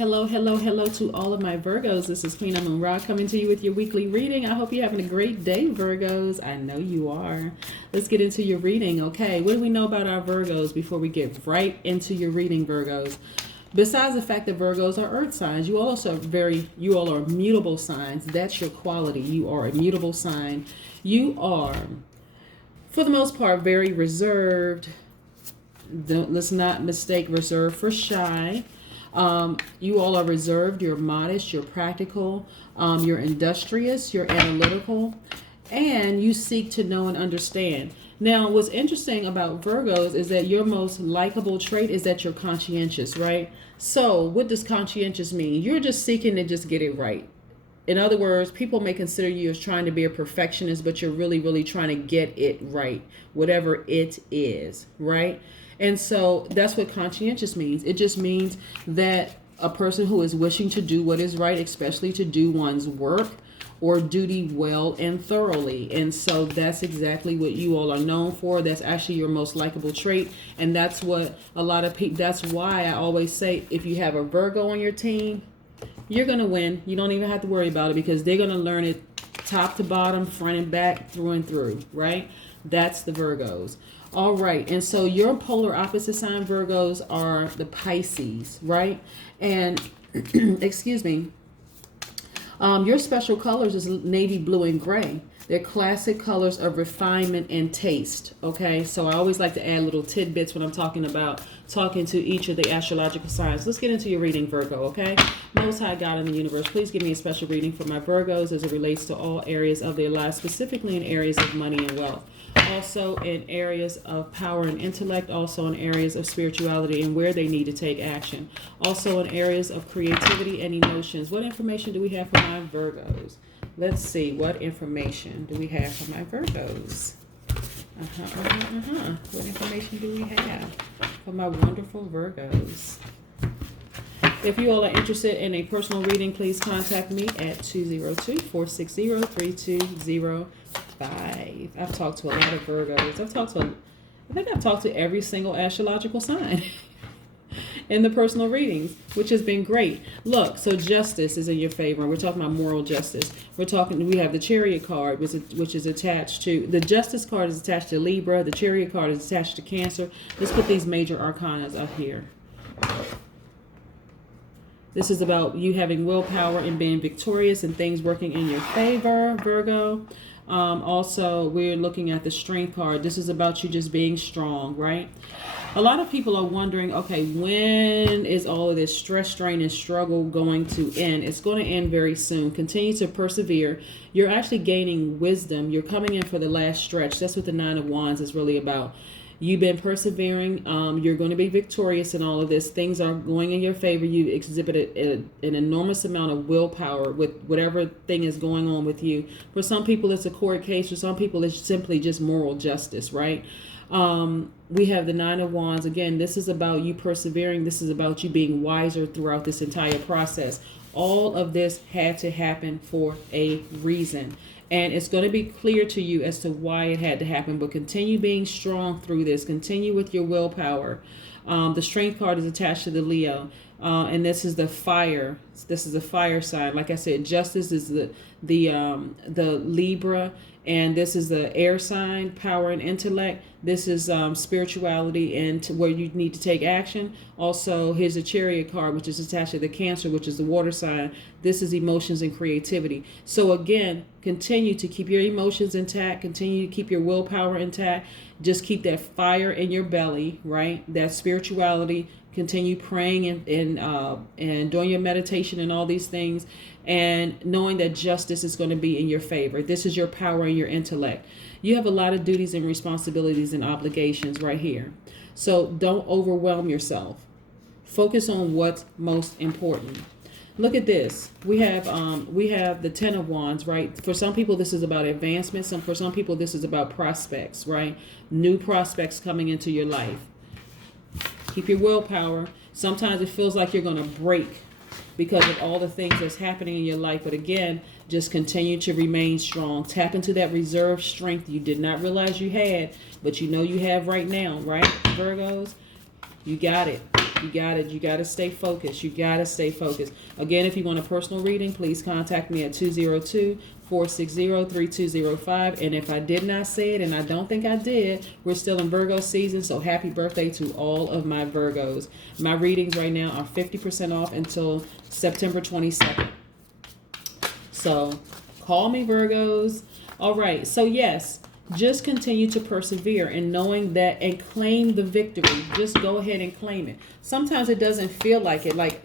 Hello, hello, hello to all of my Virgos. This is Queen Amun Ra coming to you with your weekly reading. I hope you're having a great day, Virgos. I know you are. Let's get into your reading, okay? What do we know about our Virgos before we get right into your reading, Virgos? Besides the fact that Virgos are earth signs, you all are mutable signs. That's your quality. You are a mutable sign. You are, for the most part, very reserved. Let's not mistake reserved for shy. You all are reserved, you're modest, you're practical, you're industrious, you're analytical, and you seek to know and understand. Now, what's interesting about Virgos is that your most likable trait is that you're conscientious, right? So what does conscientious mean? You're just seeking to just get it right. In other words, people may consider you as trying to be a perfectionist, but you're really, really trying to get it right, whatever it is, right? And so that's what conscientious means. It just means that a person who is wishing to do what is right, especially to do one's work or duty well and thoroughly. And so that's exactly what you all are known for. That's actually your most likable trait. And that's what a lot of people, that's why I always say, if you have a Virgo on your team, you're going to win. You don't even have to worry about it because they're going to learn it top to bottom, front and back, through and through, right? That's the Virgos. All right. And so your polar opposite sign Virgos are the Pisces, right? And excuse me. Your special colors is navy blue and gray. They're classic colors of refinement and taste. Okay. So I always like to add little tidbits when I'm talking to each of the astrological signs. Let's get into your reading, Virgo. Okay. Most High God in the universe, please give me a special reading for my Virgos as it relates to all areas of their lives, specifically in areas of money and wealth. Also in areas of power and intellect, also in areas of spirituality and where they need to take action. Also in areas of creativity and emotions. What information do we have for my Virgos? Let's see, what information do we have for my Virgos? What information do we have for my wonderful Virgos? If you all are interested in a personal reading, please contact me at 202-460-3205. I've talked to a lot of Virgos. I think I've talked to every single astrological sign in the personal readings, which has been great. Look, so justice is in your favor. We're talking about moral justice. We have the Chariot card, which is attached to, the Justice card is attached to Libra. The Chariot card is attached to Cancer. Let's put these major arcanas up here. This is about you having willpower and being victorious and things working in your favor, Virgo. Also, we're looking at the Strength card. This is about you just being strong, right? A lot of people are wondering, okay, when is all of this stress, strain, and struggle going to end? It's going to end very soon. Continue to persevere. You're actually gaining wisdom. You're coming in for the last stretch. That's what the Nine of Wands is really about. You've been persevering. You're going to be victorious in all of this. Things are going in your favor. You exhibited an enormous amount of willpower with whatever thing is going on with you. For some people, it's a court case. For some people, it's simply just moral justice, right? We have the Nine of Wands. Again, this is about you persevering. This is about you being wiser throughout this entire process. All of this had to happen for a reason. And it's going to be clear to you as to why it had to happen. But continue being strong through this. Continue with your willpower. The Strength card is attached to the Leo. And this is the fire. This is a fire sign. Like I said, justice is the Libra. And this is the air sign, power and intellect. This is spirituality and where you need to take action. Also, here's a Chariot card, which is attached to the Cancer, which is the water sign. This is emotions and creativity. So again, continue to keep your emotions intact. Continue to keep your willpower intact. Just keep that fire in your belly, right? That spirituality. Continue praying and doing your meditation and all these things, and knowing that justice is going to be in your favor. This is your power and your intellect. You have a lot of duties and responsibilities and obligations right here. So don't overwhelm yourself. Focus on what's most important. Look at this. We have the Ten of Wands, right? For some people, this is about advancement. For some people, this is about prospects, right? New prospects coming into your life. Keep your willpower. Sometimes it feels like you're going to break because of all the things that's happening in your life. But again, just continue to remain strong. Tap into that reserve strength you did not realize you had, but you know you have right now, right, Virgos? You got it. You got it. You got to stay focused. You got to stay focused. Again, if you want a personal reading, please contact me at 202-460-3205. And if I did not say it, and I don't think I did, we're still in Virgo season. So happy birthday to all of my Virgos. My readings right now are 50% off until September 22nd. So call me, Virgos. All right. So yes, just continue to persevere and knowing that and claim the victory. Just go ahead and claim it. Sometimes it doesn't feel like it, like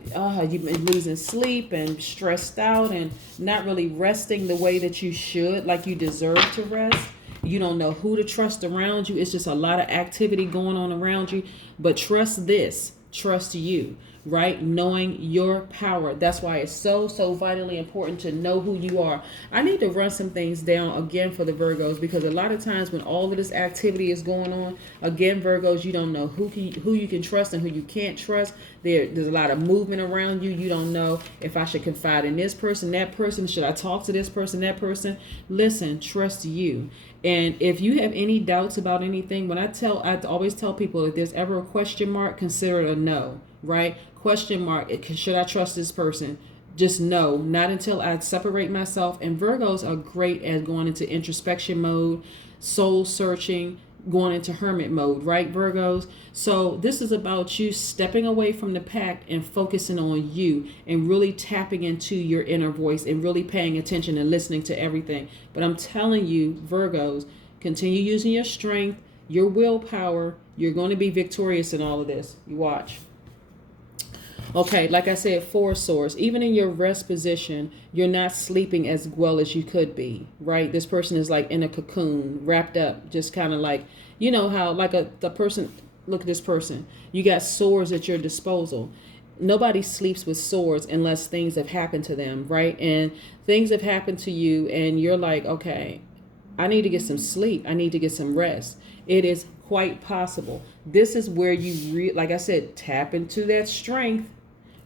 you've been losing sleep and stressed out and not really resting the way that you should, like you deserve to rest. You don't know who to trust around you. It's just a lot of activity going on around you. But trust this, trust you. Right? Knowing your power. That's why it's so vitally important to know who you are. I need to run some things down again for the Virgos, because a lot of times when all of this activity is going on, again, Virgos, you don't know who you can trust and who you can't trust. There's a lot of movement around you. You don't know if I should confide in this person, that person. Should I talk to this person, that person? Listen, trust you. And if you have any doubts about anything, I always tell people, if there's ever a question mark, consider it a no, right? Question mark, should I trust this person? Just no, not until I separate myself. And Virgos are great at going into introspection mode, soul searching, going into hermit mode, right, Virgos? So this is about you stepping away from the pack and focusing on you and really tapping into your inner voice and really paying attention and listening to everything. But I'm telling you, Virgos, continue using your strength, your willpower. You're going to be victorious in all of this. You watch. Okay, like I said, 4 of Swords. Even in your rest position, you're not sleeping as well as you could be, right? This person is like in a cocoon, wrapped up, just kind of like, you know how like the person, look at this person. You got swords at your disposal. Nobody sleeps with swords unless things have happened to them, right? And things have happened to you and you're like, okay, I need to get some sleep. I need to get some rest. It is quite possible. This is where you, like I said, tap into that strength.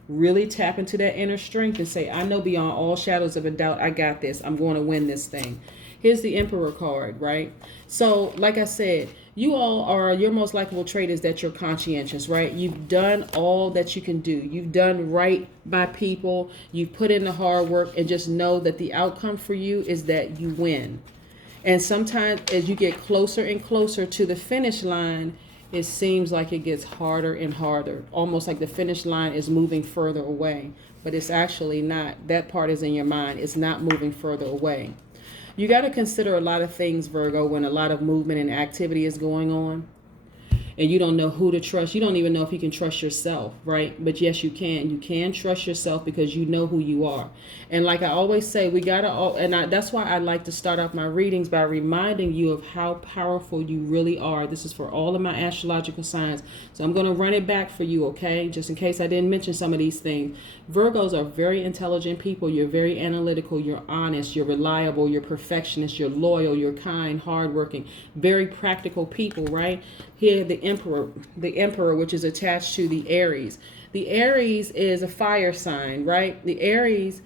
Really tap into that inner strength and say, I know beyond all shadows of a doubt, I got this. I'm going to win this thing. Here's the Emperor card, right? So, like I said, your most likable trait is that you're conscientious, right? You've done all that you can do. You've done right by people. You've put in the hard work, and just know that the outcome for you is that you win. And sometimes as you get closer and closer to the finish line, it seems like it gets harder and harder, almost like the finish line is moving further away, but it's actually not. That part is in your mind. It's not moving further away. You got to consider a lot of things, Virgo, when a lot of movement and activity is going on. And you don't know who to trust. You don't even know if you can trust yourself, right? But yes, you can. You can trust yourself because you know who you are. And like I always say, that's why I like to start off my readings by reminding you of how powerful you really are. This is for all of my astrological signs. So I'm going to run it back for you, okay? Just in case I didn't mention some of these things. Virgos are very intelligent people. You're very analytical. You're honest. You're reliable. You're perfectionist. You're loyal. You're kind, hardworking, very practical people, right? Here, the Emperor, which is attached to the Aries. The Aries is a fire sign, right? The Aries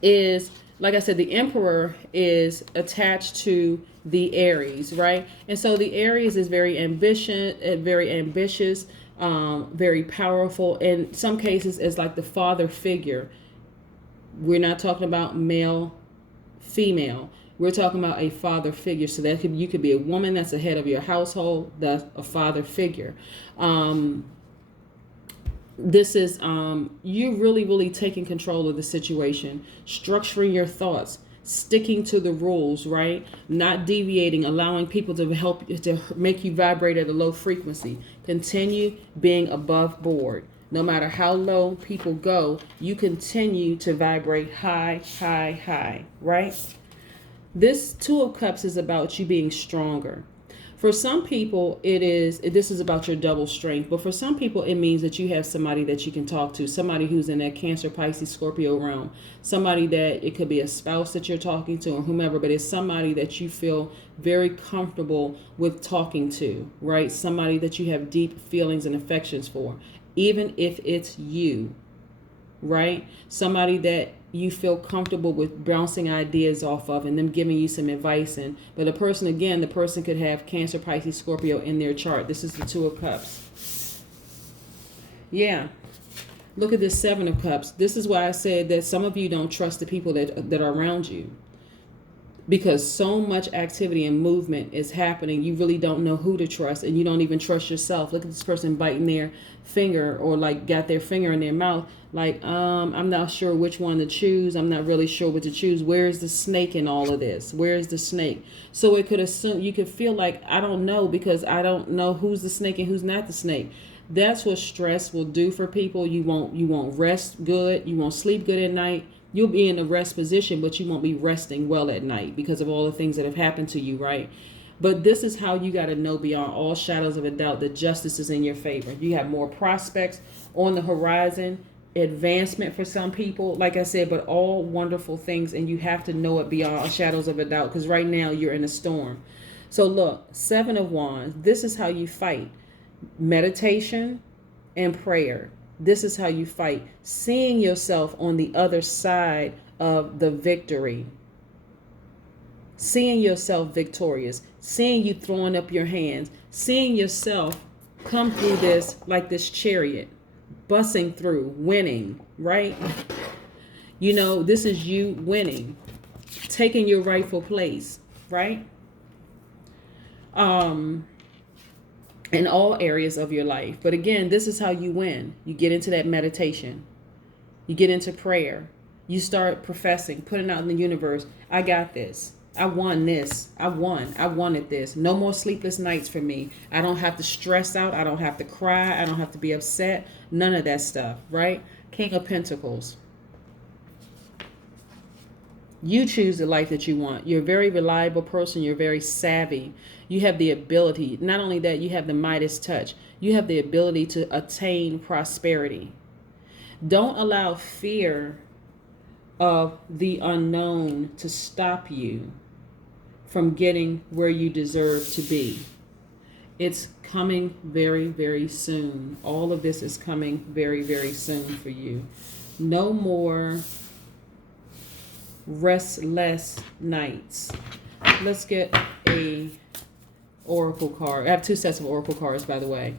is, like I said, the Emperor is attached to the Aries, right? And so the Aries is very ambitious, very powerful. In some cases, it's like the father figure. We're not talking about male, female. We're talking about a father figure. So that you could be a woman that's the head of your household, that's a father figure. This is you really taking control of the situation, structuring your thoughts, sticking to the rules, right? Not deviating, allowing people to help you, to make you vibrate at a low frequency. Continue being above board. No matter how low people go, you continue to vibrate high, high, high, right? This Two of Cups is about you being stronger. For some people, this is about your double strength. But for some people, it means that you have somebody that you can talk to, somebody who's in that Cancer, Pisces, Scorpio realm, somebody that it could be a spouse that you're talking to or whomever, but it's somebody that you feel very comfortable with talking to, right? Somebody that you have deep feelings and affections for, even if it's you, right? Somebody that you feel comfortable with bouncing ideas off of and them giving you some advice. But the person could have Cancer, Pisces, Scorpio in their chart. This is the Two of Cups. Yeah. Look at this Seven of Cups. This is why I said that some of you don't trust the people that are around you, because so much activity and movement is happening. You really don't know who to trust, and you don't even trust yourself. Look at this person biting their finger, or like got their finger in their mouth. Like, I'm not sure which one to choose. I'm not really sure what to choose. Where's the snake in all of this? Where's the snake? So it could assume, you could feel like, I don't know, because I don't know who's the snake and who's not the snake. That's what stress will do for people. You won't rest good. You won't sleep good at night. You'll be in a rest position, but you won't be resting well at night because of all the things that have happened to you, right? But this is how you got to know beyond all shadows of a doubt that justice is in your favor. You have more prospects on the horizon, advancement for some people, like I said, but all wonderful things, and you have to know it beyond all shadows of a doubt, because right now you're in a storm. So look, Seven of Wands, this is how you fight. Meditation and prayer. This is how you fight. Seeing yourself on the other side of the victory. Seeing yourself victorious. Seeing you throwing up your hands. Seeing yourself come through this like this chariot. Bussing through. Winning. Right? You know, this is you winning. Taking your rightful place. Right? In all areas of your life. But again, this is how you win. You get into that meditation. You get into prayer. You start professing, putting out in the universe, I got this. I won this. I wanted this. No more sleepless nights for me. I don't have to stress out. I don't have to cry. I don't have to be upset. None of that stuff, right? King of Pentacles. You choose the life that you want. You're a very reliable person. You're very savvy. You have the ability. Not only that, you have the Midas touch. You have the ability to attain prosperity. Don't allow fear of the unknown to stop you from getting where you deserve to be. It's coming very, very soon. All of this is coming very, very soon for you. No more restless nights. Let's get a oracle card. I have two sets of oracle cards, by the way.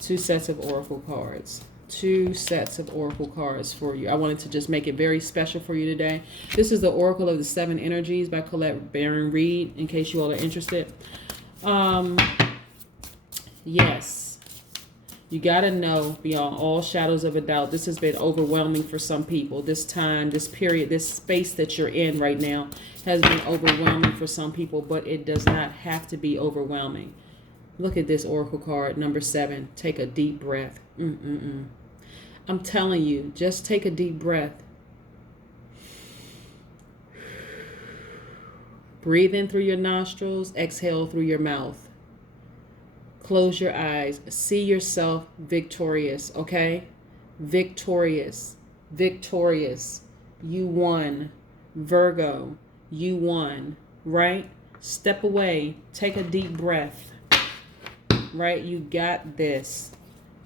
Two sets of oracle cards. Two sets of oracle cards for you. I wanted to just make it very special for you today. This is the Oracle of the Seven Energies by Colette Baron Reed, in case you all are interested. Yes. You got to know beyond all shadows of a doubt, this has been overwhelming for some people. This time, this period, this space that you're in right now has been overwhelming for some people, but it does not have to be overwhelming. Look at this oracle card, number 7. Take a deep breath. I'm telling you, just take a deep breath. Breathe in through your nostrils, exhale through your mouth. Close your eyes. See yourself victorious, okay? Victorious. Victorious. You won. Virgo, you won, right? Step away. Take a deep breath. Right? You got this.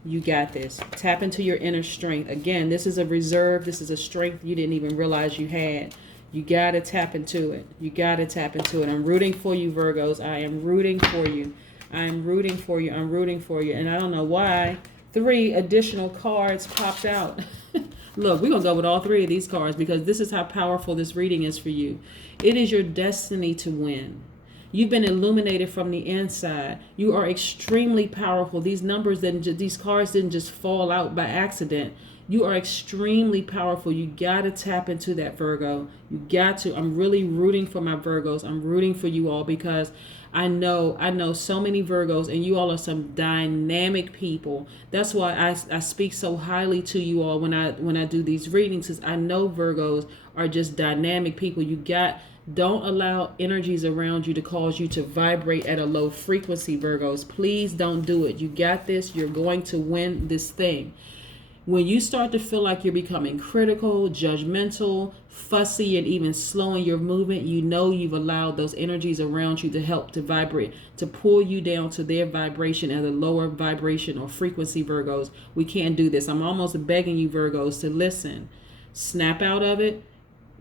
You got this. Tap into your inner strength. Again, this is a reserve. This is a strength you didn't even realize you had. You got to tap into it. You got to tap into it. I'm rooting for you, Virgos. I am rooting for you. I'm rooting for you. I'm rooting for you. And I don't know why 3 additional cards popped out. Look, we're going to go with all 3 of these cards because this is how powerful this reading is for you. It is your destiny to win. You've been illuminated from the inside. You are extremely powerful. These numbers, these cards didn't just fall out by accident. You are extremely powerful. You got to tap into that, Virgo. You got to. I'm really rooting for my Virgos. I'm rooting for you all because I know so many Virgos, and you all are some dynamic people. That's why I speak so highly to you all when I do these readings, because I know Virgos are just dynamic people. Don't allow energies around you to cause you to vibrate at a low frequency, Virgos. Please don't do it. You got this. You're going to win this thing. When you start to feel like you're becoming critical, judgmental, fussy, and even slowing your movement, you know you've allowed those energies around you to help to vibrate, to pull you down to their vibration at a lower vibration or frequency, Virgos. We can't do this. I'm almost begging you, Virgos, to listen. Snap out of it.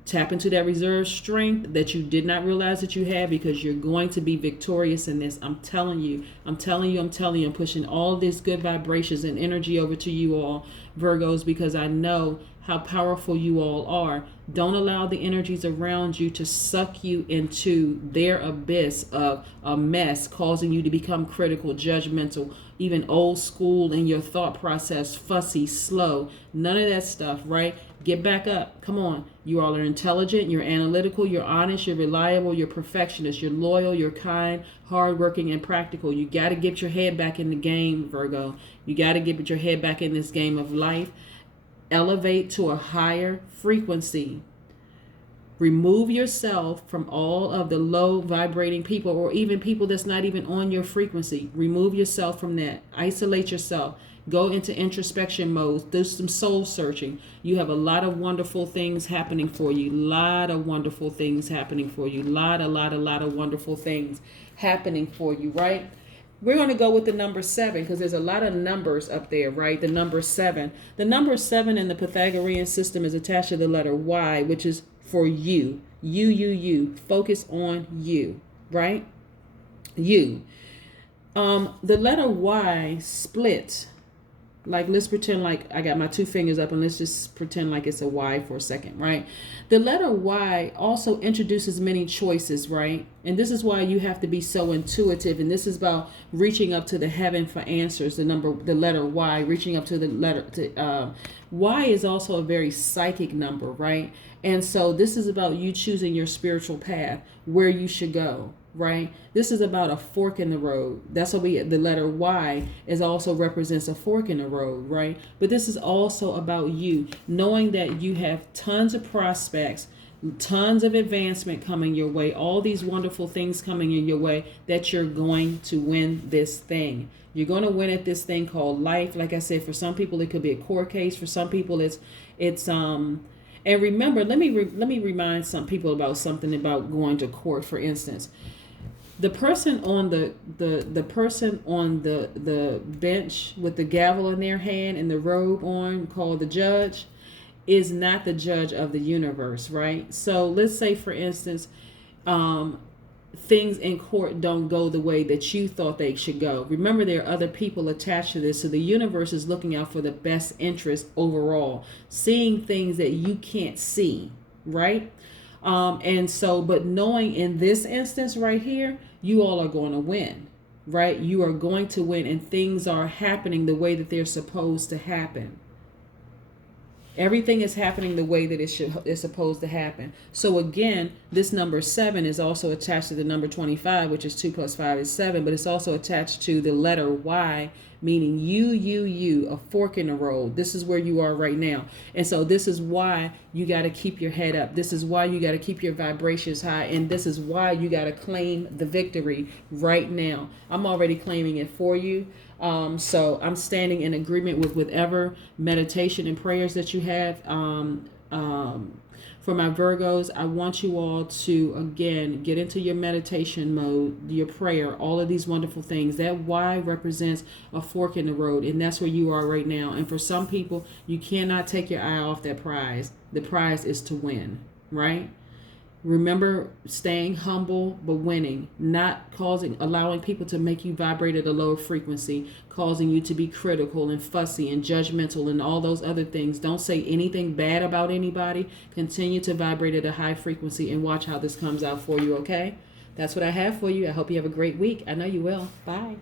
Tap into that reserve strength that you did not realize that you had, because you're going to be victorious in this. I'm telling you, I'm pushing all this good vibrations and energy over to you all, Virgos, because I know how powerful you all are. Don't allow the energies around you to suck you into their abyss of a mess, causing you to become critical, judgmental, even old school in your thought process, fussy, slow, none of that stuff, right? Get back up. Come on. You all are intelligent, you're analytical, you're honest, you're reliable, you're perfectionist, you're loyal, you're kind, hardworking, and practical. You got to get your head back in the game, Virgo. You got to get your head back in this game of life. Elevate to a higher frequency. Remove yourself from all of the low vibrating people, or even people that's not even on your frequency. Remove yourself from that. Isolate yourself. Go into introspection mode. Do some soul searching. You have a lot of wonderful things happening for you. Lot of wonderful things happening for you. Lot of wonderful things happening for you, right? We're going to go with the number 7, because there's a lot of numbers up there, right? The number 7. The number 7 in the Pythagorean system is attached to the letter Y, which is for you. You. Focus on you, right? You. The letter Y splits. Like, let's pretend like I got my 2 fingers up, and let's just pretend like it's a Y for a second, right? The letter Y also introduces many choices, right? And this is why you have to be so intuitive. And this is about reaching up to the heaven for answers. The letter Y, reaching up to the letter. Y is also a very psychic number, right? And so this is about you choosing your spiritual path, where you should go, right? This is about a fork in the road. That's what the letter Y is also represents a fork in the road, right? But this is also about you knowing that you have tons of prospects, tons of advancement coming your way, all these wonderful things coming in your way, that you're going to win this thing. You're going to win at this thing called life. Like I said, for some people it could be a court case. For some people it's and remember, let me remind some people about something about going to court. For instance, the person on the person on the bench with the gavel in their hand and the robe on, called the judge, is not the judge of the universe, right? So let's say, for instance, things in court don't go the way that you thought they should go. Remember, there are other people attached to this, so the universe is looking out for the best interest overall, seeing things that you can't see, right? And so, but knowing in this instance right here, you all are going to win, right? You are going to win, and things are happening the way that they're supposed to happen. Everything is happening the way that it's supposed to happen. So again, this number 7 is also attached to the number 25, which is 2 plus 5 is 7, but it's also attached to the letter Y, meaning you, a fork in the road. This is where you are right now. And so this is why you got to keep your head up. This is why you got to keep your vibrations high. And this is why you got to claim the victory right now. I'm already claiming it for you. So I'm standing in agreement with whatever meditation and prayers that you have. For my Virgos, I want you all to, again, get into your meditation mode, your prayer, all of these wonderful things. That Y represents a fork in the road, and that's where you are right now. And for some people, you cannot take your eye off that prize. The prize is to win, right? Remember, staying humble but winning, not allowing people to make you vibrate at a lower frequency, causing you to be critical and fussy and judgmental and all those other things. Don't say anything bad about anybody. Continue to vibrate at a high frequency and watch how this comes out for you, okay? That's what I have for you. I hope you have a great week. I know you will. Bye.